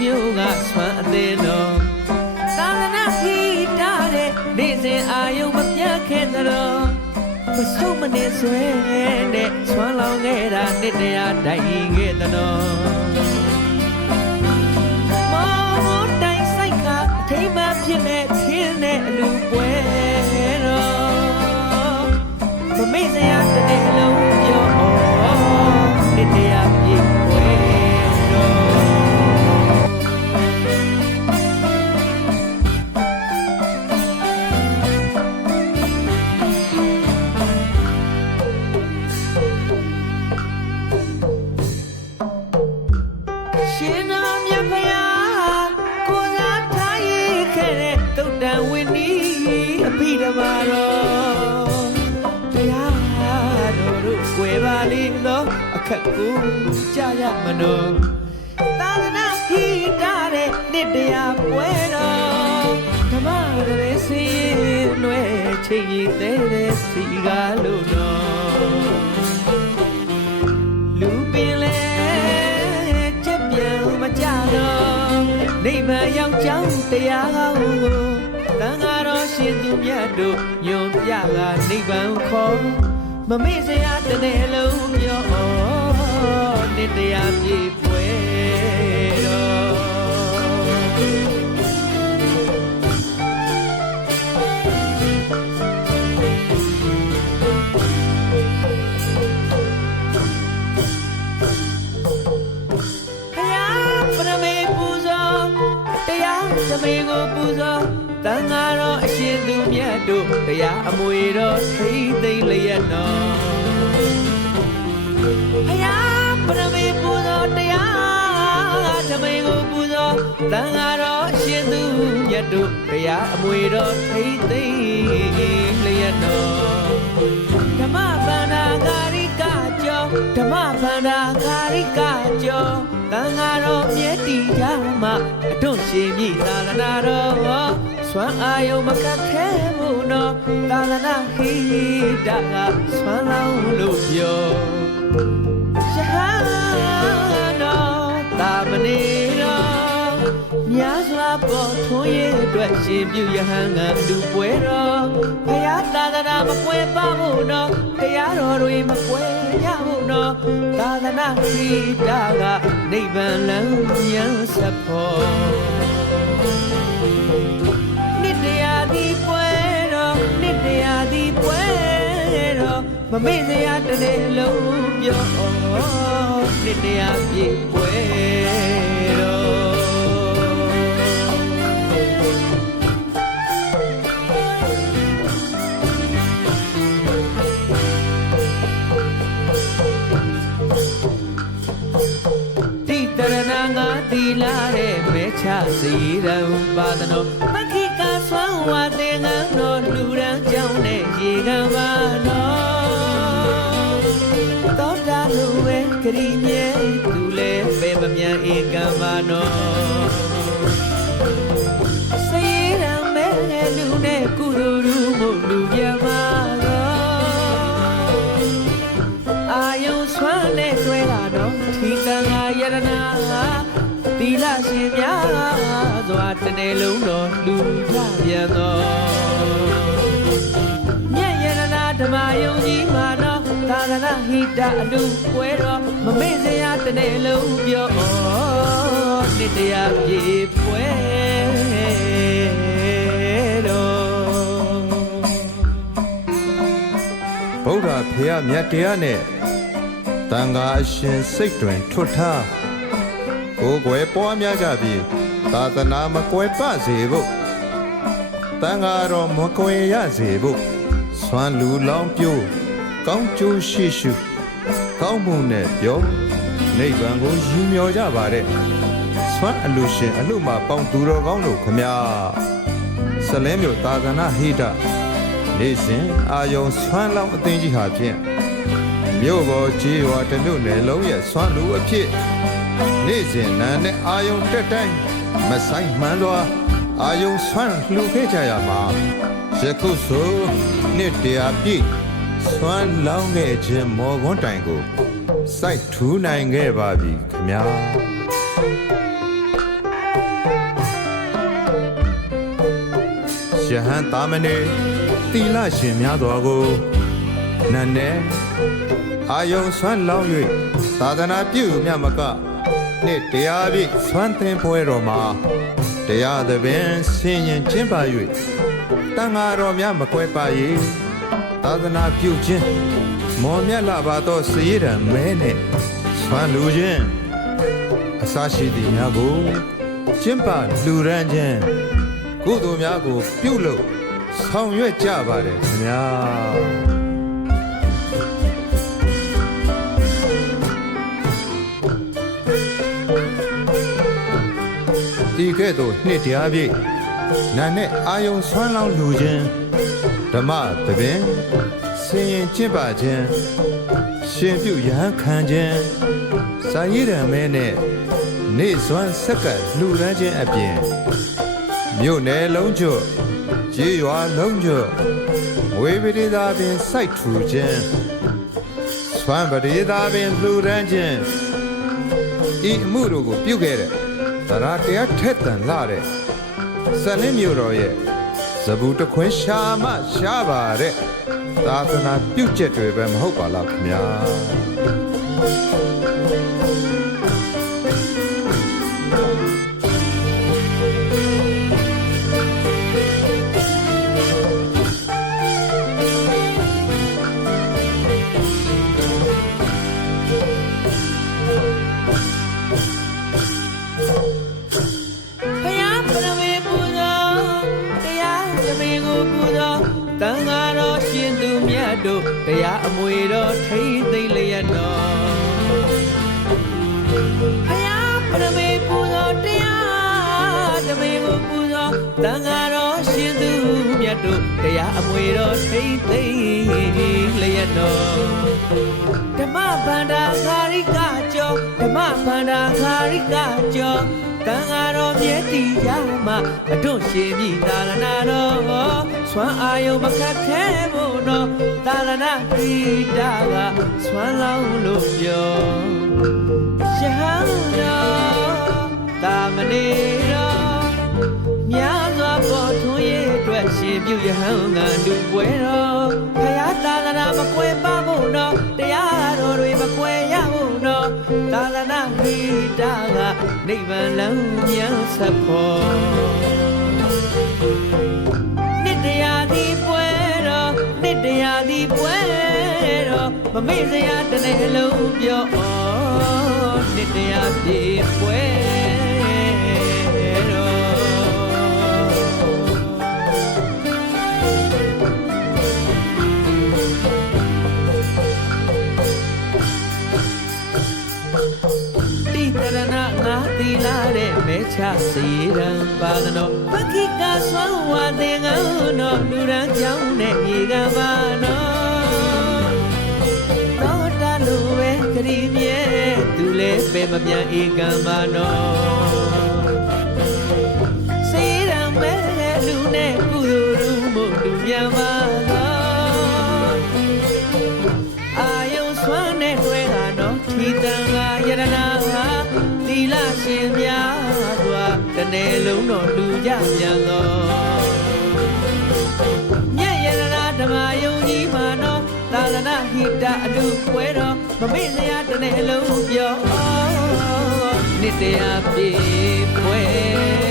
မျိုးကဆွမ်းအသေးတော်သာသနာဟိတာတဲ့နေ့စဉ်အာယုံမပြတ်ခဲ့တော်မဆုံးမနေဆွဲနဲ့ဆွမ်းလောင်ခဲ့တာနှစ်တရာတိုင်ခဲ့တော်မောတိုင်ဆိုင်ကအထိမ်းမှဖြစ်မဲ့ခင်းတဲ့အလူပွဲတော်မမေ့စရာတစ်နေ့လုံးပြောနှစ်တရာပြည့်ပွဲရှင်နာမြတ်ဖယားကိုစားထားရခဲ့တဲ့တုတ်တန်ဝင်းနီးအပိဓမ္မာတော်တရားတော်တို့ကွယ်ပါလိမ့်သောအခက်ကိုကြားရမလို့သာသနာဟိတာတဲ့နှစ်တရားပွဲတော်ဓမ္မရေစီနွယ်ချိန်ရည်တဲ့စီကားလို့တော်လူပင်လေချက်ပြောင်းမကြတော့နိဗ္ဗာန်ရောက်ကြောင်းတရားကောင်းကိုသံဃာတော်ရှင်သူမြတ်တို့ညွန်ပြကနိဗ္ဗာန်ခေါ်မမေ့စရာတစ်နေ့လုံးပြောနှစ်တရားပြည့်ပွဲတော်ဘုရားပရမေပူဇော်တရားဓမေကိုပူဇော်သံဃာတော်အရှင်သူမြတ်တို့တရားအမွေတော်သိသိလျက်တော်ဘုရားပရမေပူဇော်တရားဓမေကိုပူဇော်သံဃာတော်အရှင်သူမြတ်တို့တရားအမွေတော်သိသိလျက်တော်ဓမ္မဗန္ဒာဂါရိကကျော်ဓမ္မဗန္ဒာဂါရိကကျော်သံဃာတော်မြတ်တီကြမှာအတွန့်ရှင်မြည်သာသနာတော်ဆွမ်းအာယုံမကခဲဘူးနော်သာသနာဟိတာကဆွမ်းလောင်းလို့ပြောရဟန်းတော်သာမဏေတော်များစွာပေါ်ထွန်းရဲ့အတွက်ရှင်ပြုရဟန်းကလူပွဲတော်ဘုရားသာသနာမကွယ်ပါဘူးနော်တရားတော်တွေမကွယ်ရဘူးနော်သာသနာဟိတာကနိဗ္ဗာန်လမ်းဉာဏ်ဆက်ဖို့နှစ်တရားဒီပွဲတော်နှစ်တရားဒီပွဲတော်မမေ့စရာတစ်နေ့လုံးပြောနှစ်တရားပြည့်ပွဲတော်တိတရဏငါသီလာတဲ့မဲချစီရံပါဒနောမခိကဆွမ်းဝါတေငံတော်လူရန်ကြောင်းနဲ့ရေကံပါတော်သောတာလူဝဲခရီးမြဲသူလဲပဲမမြန်ဧကံပါတော်စေရံမဲလူနဲ့ကုရူရူမို့လူပြပါတော်အာယုံဆွမ်းနဲ့တွဲလာတော့ထိတန်ငါယရနာသီလရှင်များစွာတစ်နေ့လုံးတော်လူကြပြန်တော်မြတ်ယရနာဓမ္မယုံကြည်မှာတော့သာသနာဟိတအလူပွဲတော်မမေ့စရာတစ်နေ့လုံးပြောနှစ်တရားပြည့်ပွဲတော်ဗုဒ္ဓဖေယမြတ်တရားနဲ့တန်ဃာအရှင်စိတ်တွင်ထွတ်ထားကိုယ်ွယ်ပွားများကြပြီးသာသနာမကွယ်ပစေဖို့တန်ဃာတော်မကွယ်ရစေဖို့ဆွမ်းလူလောင်းပြိုးကောင်းကျိုးရှိရှုကောင်းမှုနဲ့ပြောနိဗ္ဗာန်ကိုရည်မျှော်ကြပါတဲ့ဆွမ်းအလူရှင်အလူမပေါင်းသူတော်ကောင်းတို့ခမညာဆလင်းမြို့သာသနာဟိတနေ့စဉ်အာယုံဆွမ်းလောင်းအသင်းကြီးဟာဖြင့်မြို့ပေါ်ကြီးရွာတစ်မြို့နယ်လုံးရဲ့ဆွမ်းလူအဖြစ်နေ့စဉ်နာနဲ့အာယုံတက်တိုင်းမဆိုင်မှန်စွာအာယုံဆွမ်းလှူခဲ့ကြရမှာယခုဆိုနှစ်တရားပြည့်ဆွမ်းလောင်းခဲ့ခြင်းမော်ကွန်းတိုင်ကိုစိုက်ထူးနိုင်ခဲ့ပါပြီခမညာ ယဟန်သားမဏေသီလရှင်များစွာကိုနတ်နဲ့အာယုံဆွမ်းလောင်း၍သာသနာပြုမြတ်မကနှစ်တရားပြည့်ဆွမ်းသင်ပွဲတော်မှာတရားသဘင်ဆင်ရင်ကျင်းပ၍တန်ဃာတော်များမကွဲပါ၏သာသနာပြုခြင်းမော်မြတ်လာပါသောစည်ရံမဲနှင့်ဆွမ်းလူခြင်းအစရှိသည်များကိုကျင့်ပလူရန်ခြင်းကုသိုလ်များကိုပြုလုပ်ဆောင်ရွက်ကြပါတယ်ခင်ဗျာဒီကဲ့သို့နှစ်တရားပြည့်နာနဲ့အာယုံဆွမ်းလောင်းလူခြင်းဓမ္မသဘင်ဆင်ရင်ကျင့်ပါခြင်းရှင်ပြုရဟန်းခံခြင်းစာရည်ရံမဲနဲ့နေ့စွမ်းဆက်ကလှူဒန်းခြင်းအပြင်မြို့နယ်လုံးကျွတ်ကြေးရွာလုံးကျွတ်ဝေပရိသာပင်စိုက်ထူခြင်းစွမ်းပရိသာပင်လှူဒန်းခြင်းဤအမှုတို့ကိုပြုခဲ့တဲ့တရားတရားထက်သန်လာတဲ့ဆက်လင်းမြို့တော်ရဲ့ဇဘူတခွင်းရှာမရှားပါတဲ့သာသနာပြုချက်တွေပဲမဟုတ်ပါလားခင်ဗျာတန်ဃာတော်ရှင်သူမြတ်တို့တရားအမွေတော်ထိမ့်သိမ့်လျက်တော်ဘုရားပရမေပူဇော်တရားဓမေကိုပူဇော်တန်ဃာတော်ရှင်သူမြတ်တို့တရားအမွေတော်ထိမ့်သိမ့်လျက်တော်ဓမ္မဗန္ဒာခာရိကကျော်ဓမ္မဗန္ဒာခာရိကကျော်တန်ဃာတော်မြတ်တီရမှာအတွန့်ရှင်မြည်သာလနာတော်ဆွမ်းအာယုံမခတ်ခဲဖို့တော့သာလနာတိတာကဆွမ်းလောင်းလို့ပြောရဟန်းတော်တာမဏေတော်များစွာပေါ်ထွန်းရဲ့အတွက်ရှင်ပြုရဟန်းကလူပွဲတော်ဘုရားသာလနာမကွဲပါဖို့တော့တရားတော်တွေမကွဲရဖို့တော့သာလနာတိတာကနိဗ္ဗာန်လမ်းမြန်ဆက်ဖို့တရားဒီပွဲတော်နှစ်တရားဒီပွဲတော်မမေ့စရာတနေ့လုံးပြောနှစ်တရားဒီပွဲတိတရဏငါသီလာတဲ့မဲချစီရံပါဒနောပခိကဆွမ်းဝါတေငောနောလူရန်ကြောင်းနဲ့ရေကပါနောသောတာလူပဲခရီးမြဲသူလည်းပဲမပြန်ဧကံပါနောစီရံမဲလူနဲ့ကုသိုလ်လူမို့လူပြန်ပါနောအာယုံဆွမ်းနဲ့တွေ့တာနော်ထီတန်ကယရနာသီလရှင်များစွာတနေ့လုံးတော်လူကြပြန်တော်မြတ်ယရနာဓမ္မယုံကြီးမှာနော်သာသနာဟိတအလူပွဲတော်မမေ့စရာတနေ့လုံးပြောနှစ်တရားပြည့်ပွဲ